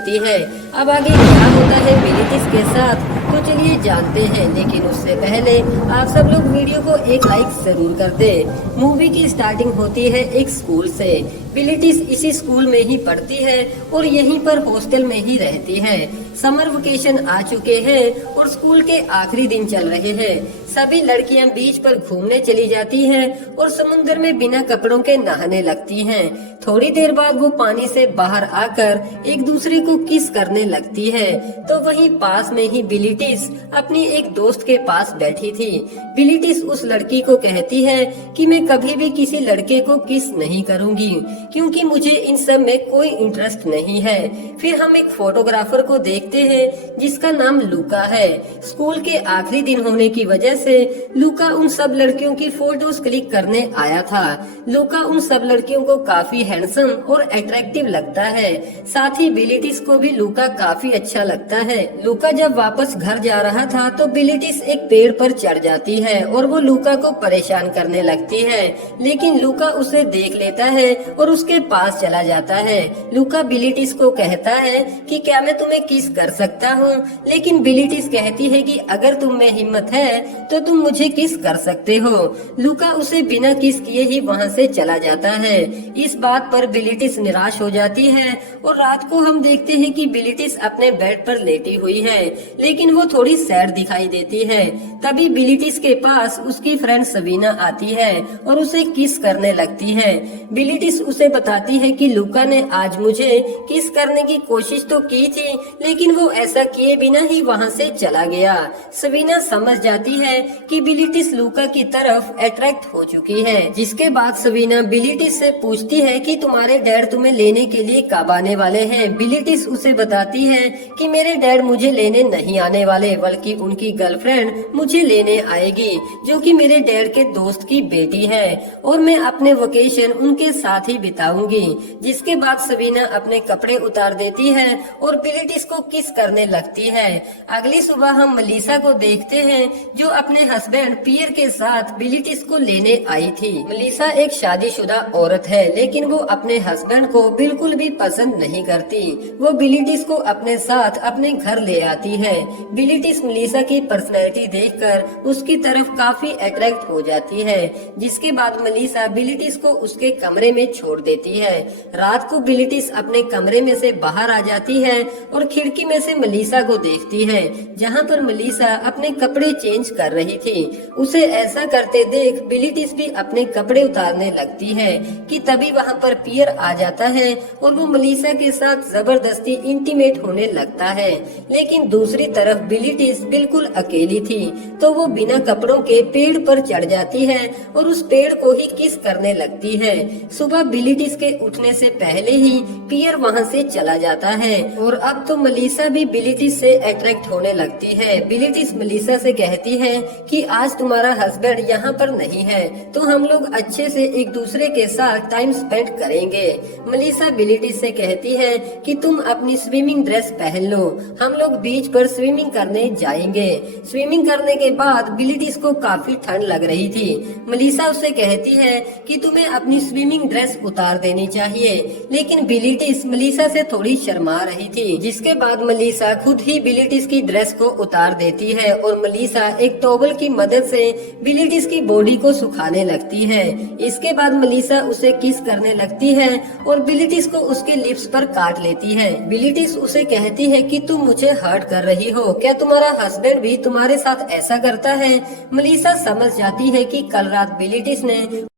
लगती है। अब आगे क्या होता है बिलिटिस के साथ तो चलिए जानते हैं, लेकिन उससे पहले आप सब लोग वीडियो को एक लाइक जरूर कर दे। मूवी की स्टार्टिंग होती है एक स्कूल से। बिलिटिस इसी स्कूल में ही पढ़ती है और यहीं पर हॉस्टल में ही रहती है। समर वेकेशन आ चुके हैं और स्कूल के आखिरी दिन चल रहे हैं। सभी लड़कियां बीच पर घूमने चली जाती हैं और समुद्र में बिना कपड़ों के नहाने लगती हैं। थोड़ी देर बाद वो पानी से बाहर आकर एक दूसरे को किस करने लगती है। तो वहीं पास में ही बिलिटिस अपनी एक दोस्त के पास बैठी थी। बिलिटिस उस लड़की को कहती है कि मैं कभी भी किसी लड़के को किस नहीं करूंगी, क्योंकि मुझे इन सब में कोई इंटरेस्ट नहीं है। फिर हम एक फोटोग्राफर को देखते हैं जिसका नाम लूका है। स्कूल के आखिरी दिन होने की वजह से लूका उन सब लड़कियों की फोटोज क्लिक करने आया था। लूका उन सब लड़कियों को काफी हैंडसम और अट्रैक्टिव लगता है। साथ ही बिलिटिस को भी लूका काफी अच्छा लगता है। लूका जब वापस घर जा रहा था तो बिलिटिस एक पेड़ पर चढ़ जाती है और वो लूका को परेशान करने लगती है, लेकिन लूका उसे देख लेता है और उसके पास चला जाता है। लूका बिलिटिस को कहता है कि क्या मैं तुम्हें किस कर सकता हूँ, लेकिन बिलिटिस कहती है कि अगर तुम में हिम्मत है तो तुम मुझे किस कर सकते हो। लूका उसे बिना किस किए ही वहाँ से चला जाता है। इस बात पर बिलिटिस निराश हो जाती है और रात को हम देखते हैं कि बिलिटिस अपने बेड पर लेटी हुई है, लेकिन वो थोड़ी सैड दिखाई देती है। तभी बिलिटिस के पास उसकी फ्रेंड सवीना आती है और उसे किस करने लगती है। बिलिटिस उसे बताती है कि लूका ने आज मुझे किस करने की कोशिश तो की थी, लेकिन वो ऐसा किए बिना ही वहाँ से चला गया। सवीना समझ जाती है कि बिलिटिस लूका की तरफ अट्रैक्ट हो चुकी है, जिसके बाद सवीना बिलिटिस से पूछती है कि तुम्हारे डैड तुम्हें लेने के लिए कब आने वाले हैं। बिलिटिस उसे बताती है कि मेरे डैड मुझे लेने नहीं आने वाले, बल्कि उनकी गर्लफ्रेंड मुझे लेने आएगी, जो कि मेरे डैड के दोस्त की बेटी है, और मैं अपने वेकेशन उनके साथ ही बिताऊंगी। जिसके बाद सवीना अपने कपड़े उतार देती है और बिलिटिस को किस करने लगती है। अगली सुबह हम मलीसा को देखते हैं जो अपने हस्बैंड पियर के साथ बिलिटिस को लेने आई थी। मलीसा एक शादीशुदा औरत है, लेकिन वो अपने हस्बैंड को बिल्कुल भी पसंद नहीं करती। वो बिलिटिस को अपने साथ अपने घर ले आती है। बिलिटिस मलीसा की पर्सनैलिटी देखकर उसकी तरफ काफी अट्रैक्ट हो जाती है। जिसके बाद मलीसा बिलिटिस को उसके कमरे में छोड़ देती है। रात को बिलिटिस अपने कमरे में से बाहर आ जाती है और खिड़की में से मलीसा को देखती है, जहाँ पर मलीसा अपने कपड़े चेंज कर रही थी। उसे ऐसा करते देख बिलिटिस भी अपने कपड़े उतारने लगती है कि तभी वहाँ पर पियर आ जाता है और वो मलीसा के साथ जबरदस्ती इंटीमेट होने लगता है। लेकिन दूसरी तरफ बिलिटिस बिल्कुल अकेली थी, तो वो बिना कपड़ों के पेड़ पर चढ़ जाती है और उस पेड़ को ही किस करने लगती है। सुबह बिलिटिस के उठने से पहले ही पियर वहाँ से चला जाता है और अब तो मलीसा भी बिलिटिस से अट्रैक्ट होने लगती है। बिलिटिस मलीसा से कहती है कि आज तुम्हारा हस्बैंड यहाँ पर नहीं है, तो हम लोग अच्छे से एक दूसरे के साथ टाइम स्पेंड करेंगे। मलीसा बिलिटिस से कहती है कि तुम अपनी स्विमिंग ड्रेस पहन लो, हम लोग बीच पर स्विमिंग करने जाएंगे। स्विमिंग करने के बाद बिलिटिस को काफी ठंड लग रही थी। मलीसा उसे कहती है कि तुम्हें अपनी स्विमिंग ड्रेस उतार देनी चाहिए, लेकिन बिलिटिस मलीसा से थोड़ी शर्मा रही थी। जिसके बाद मलीसा खुद ही बिलिटिस की ड्रेस को उतार देती है और मलीसा एक टॉवल की मदद से बिलिटिस की बॉडी को सुखाने लगती है। इसके बाद मलीसा उसे किस करने लगती है और बिलिटिस को उसके लिप्स पर काट लेती है। बिलिटिस उसे कहती है कि तुम मुझे हर्ट कर रही हो, क्या तुम्हारा हस्बैंड भी तुम्हारे साथ ऐसा करता है। मलीसा समझ जाती है कि कल रात बिलिटिस ने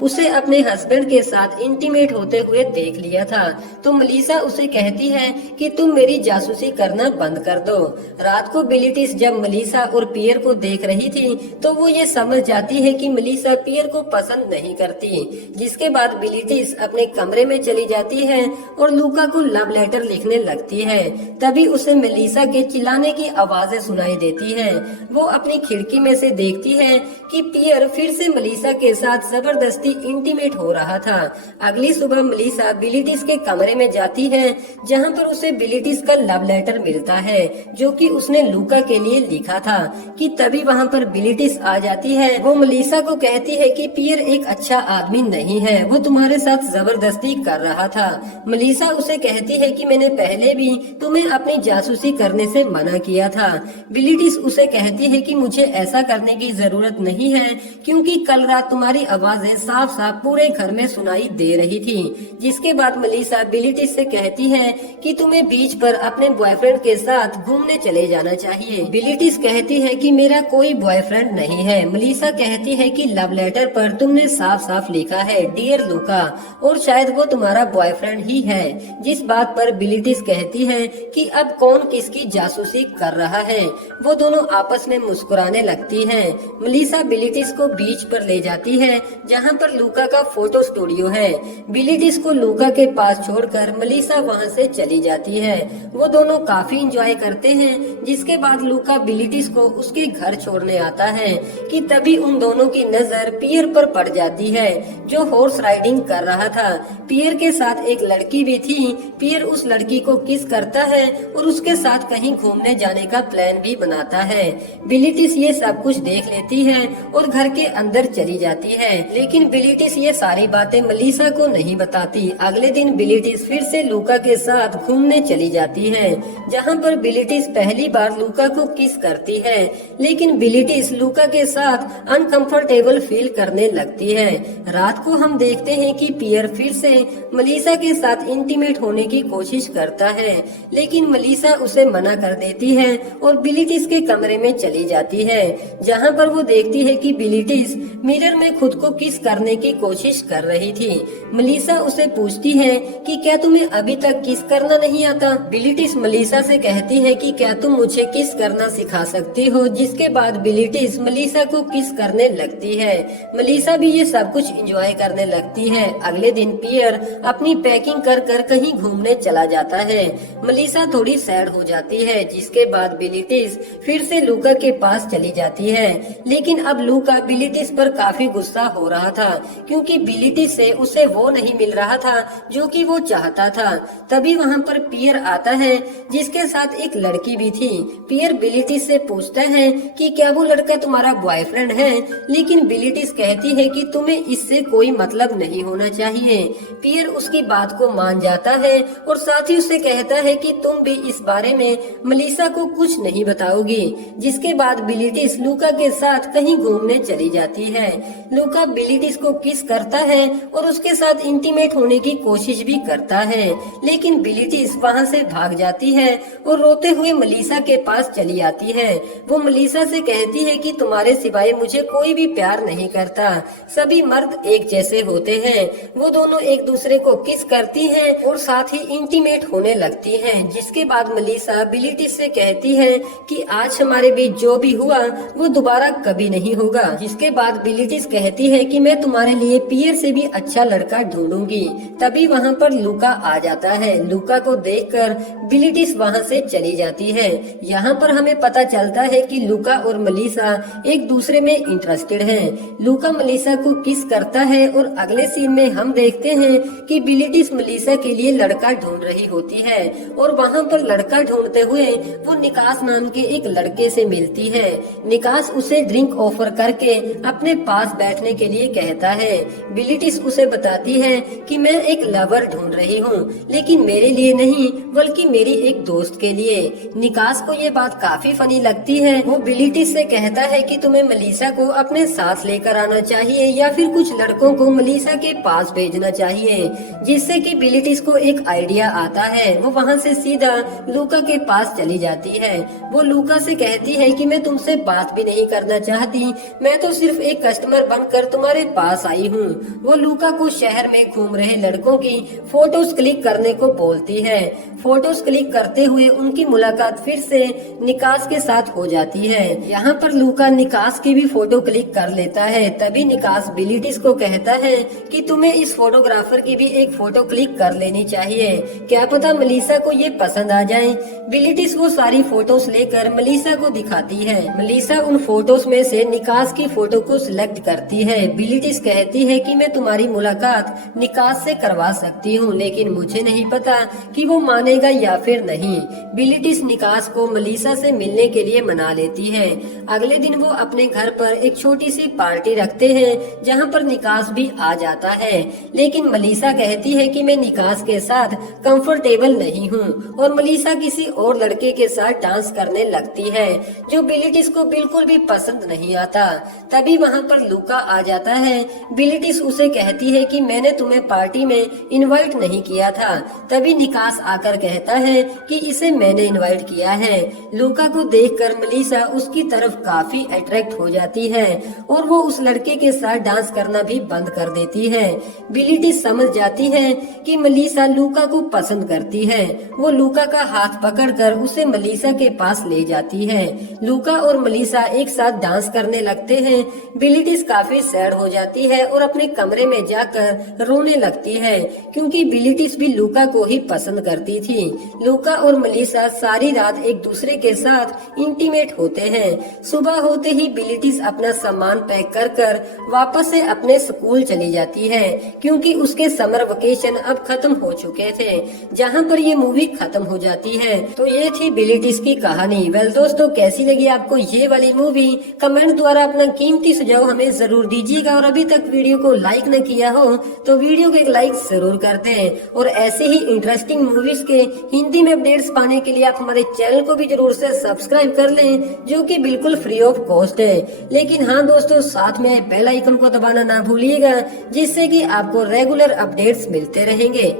उसे अपने हस्बैंड के साथ इंटीमेट होते हुए देख लिया था। तो मलीसा उसे कहती है कि तुम मेरी जासूसी करना बंद कर दो। रात को बिलिटिस जब मलीसा और पियर को देख रही थी तो वो ये समझ जाती है कि मलीसा पियर को पसंद नहीं करती। जिसके बाद बिलिटिस अपने कमरे में चली जाती है और लूका को लव लेटर लिखने लगती है। तभी उसे मलीसा के चिल्लाने की आवाजें सुनाई देती है। वो अपनी खिड़की में से देखती है कि पियर फिर से मलीसा के साथ जबरदस्ती ही इंटीमेट हो रहा था। अगली सुबह मलीसा बिलिटिस के कमरे में जाती है, जहां पर उसे बिलिटिस का लव लेटर मिलता है जो कि उसने लूका के लिए लिखा था। कि तभी वहां पर बिलिटिस आ जाती है। वो मलीसा को कहती है कि पियर एक अच्छा आदमी नहीं है, वो तुम्हारे साथ जबरदस्ती कर रहा था। मलीसा उसे कहती है कि मैंने पहले भी तुम्हें अपनी जासूसी करने से मना किया था। बिलिटिस उसे कहती है कि मुझे ऐसा करने की जरूरत नहीं है, क्योंकि कल रात तुम्हारी आवाजें साफ साफ पूरे घर में सुनाई दे रही थी। जिसके बाद मलीसा बिलिटिस से कहती है कि तुम्हें बीच पर अपने बॉयफ्रेंड के साथ घूमने चले जाना चाहिए। बिलिटिस कहती है कि मेरा कोई बॉयफ्रेंड नहीं है। मलीसा कहती है कि लव लेटर पर तुमने साफ साफ लिखा है डियर लूका, और शायद वो तुम्हारा बॉयफ्रेंड ही है। जिस बात पर बिलिटिस कहती है कि अब कौन किसकी जासूसी कर रहा है। वो दोनों आपस में मुस्कुराने लगती हैं। मलीसा बिलिटिस को बीच पर ले जाती है, जहां पर लूका का फोटो स्टूडियो है। बिलिटिस को लूका के पास छोड़कर मलीसा वहां से चली जाती है। वो दोनों काफी इंजॉय करते हैं। जिसके बाद लूका बिलिटिस को उसके घर छोड़ने आता है कि तभी उन दोनों की नजर पियर पर पड़ जाती है, जो हॉर्स राइडिंग कर रहा था। पियर के साथ एक लड़की भी थी। पियर उस लड़की को किस करता है और उसके साथ कहीं घूमने जाने का प्लान भी बनाता है। बिलिटिस ये सब कुछ देख लेती है और घर के अंदर चली जाती है, लेकिन बिलिटिस ये सारी बातें मलीसा को नहीं बताती। अगले दिन बिलिटिस फिर से लूका के साथ घूमने चली जाती है, जहां पर बिलिटिस पहली बार लूका को किस करती है, लेकिन बिलिटिस लूका के साथ अनकंफर्टेबल फील करने लगती है। रात को हम देखते हैं कि पियर फिर से मलीसा के साथ इंटीमेट होने की कोशिश करता है, लेकिन मलीसा उसे मना कर देती है और बिलिटिस के कमरे में चली जाती है, जहां पर वो देखती है कि बिलिटिस मिरर में खुद को किस करने की कोशिश कर रही थी। मलीसा उसे पूछती है कि क्या तुम्हें अभी तक किस करना नहीं आता। बिलिटिस मलीसा से कहती है कि क्या तुम मुझे किस करना सिखा सकती हो। जिसके बाद बिलिटिस मलीसा को किस करने लगती है। मलीसा भी ये सब कुछ एंजॉय करने लगती है। अगले दिन पियर अपनी पैकिंग कर कर कहीं घूमने चला जाता है। मलीसा थोड़ी सैड हो जाती है। जिसके बाद बिलिटिस फिर से लूका के पास चली जाती है, लेकिन अब लूका बिलिटिस पर काफी गुस्सा हो रहा था, क्योंकि बिलिटिस से उसे वो नहीं मिल रहा था जो कि वो चाहता था। तभी वहाँ पर पियर आता है, जिसके साथ एक लड़की भी थी। पियर बिलिटिस से पूछता है कि क्या वो लड़का तुम्हारा बॉयफ्रेंड है, लेकिन बिलिटिस कहती है कि तुम्हें इससे कोई मतलब नहीं होना चाहिए। पियर उसकी बात को मान जाता है और साथ ही उसे कहता है कि तुम भी इस बारे में मलीसा को कुछ नहीं बताओगी। जिसके बाद बिलिटिस लूका के साथ कहीं घूमने चली जाती है। लूका बिलिटिस को किस करता है और उसके साथ इंटीमेट होने की कोशिश भी करता है, लेकिन बिलिटिस वहां से भाग जाती है और रोते हुए मलीसा के पास चली आती है। वो मलीसा से कहती है कि तुम्हारे सिवाय मुझे कोई भी प्यार नहीं करता, सभी मर्द एक जैसे होते हैं। वो दोनों एक दूसरे को किस करती हैं और साथ ही इंटीमेट होने लगती हैं। जिसके बाद मलीसा बिलिटिस से कहती है कि आज हमारे बीच जो भी हुआ वो दोबारा कभी नहीं होगा। जिसके बाद बिलिटिस कहती है कि मैं तुम्हारे लिए पियर से भी अच्छा लड़का ढूंढूंगी। तभी वहाँ पर लूका आ जाता है। लूका को देखकर बिलिटिस वहाँ से चली जाती है। यहाँ पर हमें पता चलता है कि लूका और मलीसा एक दूसरे में इंटरेस्टेड हैं। लूका मलीसा को किस करता है और अगले सीन में हम देखते हैं कि बिलिटिस मलीसा के लिए लड़का ढूंढ रही होती है और वहाँ पर लड़का ढूंढते हुए वो निकास नाम के एक लड़के से मिलती है। निकास उसे ड्रिंक ऑफर करके अपने पास बैठने के लिए कहता है। बिलिटिस उसे बताती है कि मैं एक लवर ढूंढ रही हूँ, लेकिन मेरे लिए नहीं बल्कि मेरी एक दोस्त के लिए। निकास को ये बात काफी फनी लगती है। वो बिलिटिस से कहता है कि तुम्हें मलीसा को अपने साथ लेकर आना चाहिए या फिर कुछ लड़कों को मलीसा के पास भेजना चाहिए, जिससे कि बिलिटिस को एक आइडिया आता है। वो वहाँ से सीधा लूका के पास चली जाती है। वो लूका से कहती है कि मैं तुमसे बात भी नहीं करना चाहती, मैं तो सिर्फ एक कस्टमर बनकर तुम्हारे पास आई हूँ। वो लूका को शहर में घूम रहे लड़कों की फोटोज क्लिक करने को बोलती है। फोटोज क्लिक करते हुए उनकी मुलाकात फिर से निकास के साथ हो जाती है। यहाँ पर लूका निकास की भी फोटो क्लिक कर लेता है। तभी निकास बिलिटिस को कहता है कि तुम्हें इस फोटोग्राफर की भी एक फोटो क्लिक कर लेनी चाहिए, क्या पता मलीसा को ये पसंद आ जाए। बिलिटिस वो सारी फोटोज लेकर मलीसा को दिखाती है। मलीसा उन फोटोज में से निकास की फोटो को सिलेक्ट करती है। बिलिटिस कहती है कि मैं तुम्हारी मुलाकात निकास से करवा सकती हूँ, लेकिन मुझे नहीं पता कि वो मानेगा या फिर नहीं। बिलिटिस निकास को मलीसा से मिलने के लिए मना लेती है। अगले दिन वो अपने घर पर एक छोटी सी पार्टी रखते हैं जहाँ पर निकास भी आ जाता है, लेकिन मलीसा कहती है कि मैं निकास के साथ कंफर्टेबल नहीं हूँ और मलीसा किसी और लड़के के साथ डांस करने लगती है जो बिलिटिस को बिल्कुल भी पसंद नहीं आता। तभी वहाँ पर लूका आ जाता है। बिलिटिस उसे कहती है कि मैंने तुम्हें पार्टी में इनवाइट नहीं किया था। तभी निकास आकर कहता है कि इसे मैंने इनवाइट किया है। लूका को देखकर मलीसा उसकी तरफ काफी अट्रैक्ट हो जाती है और वो उस लड़के के साथ डांस करना भी बंद कर देती है। बिलिटिस समझ जाती है कि मलीसा लूका को पसंद करती है। वो लूका का हाथ पकड़कर उसे मलीसा के पास ले जाती है। लूका और मलीसा एक साथ डांस करने लगते हैं। बिलिटिस काफी सैड हो जाती है और अपने कमरे में जाकर रोने लगती है क्योंकि बिलिटिस भी लूका को ही पसंद करती थी। लूका और मलीसा सारी रात एक दूसरे के साथ इंटीमेट होते हैं। सुबह होते ही बिलिटिस अपना सामान पैक कर वापस से अपने स्कूल चली जाती है क्योंकि उसके समर वेकेशन अब खत्म हो चुके थे। जहाँ पर ये मूवी खत्म हो जाती है। तो ये थी बिलिटिस की कहानी। वेल दोस्तों, कैसी लगी आपको ये वाली मूवी? कमेंट द्वारा अपना कीमती सुझाव हमें जरूर दीजिएगा और अभी तक वीडियो को लाइक न किया हो तो वीडियो को एक लाइक जरूर कर दें। और ऐसे ही इंटरेस्टिंग मूवीज के हिंदी में अपडेट्स पाने के लिए आप हमारे चैनल को भी जरूर से सब्सक्राइब कर लें, जो कि बिल्कुल फ्री ऑफ कॉस्ट है। लेकिन हाँ दोस्तों, साथ में बेल आइकन को दबाना ना भूलिएगा, जिससे कि आपको रेगुलर अपडेट्स मिलते रहेंगे।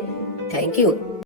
Thank you.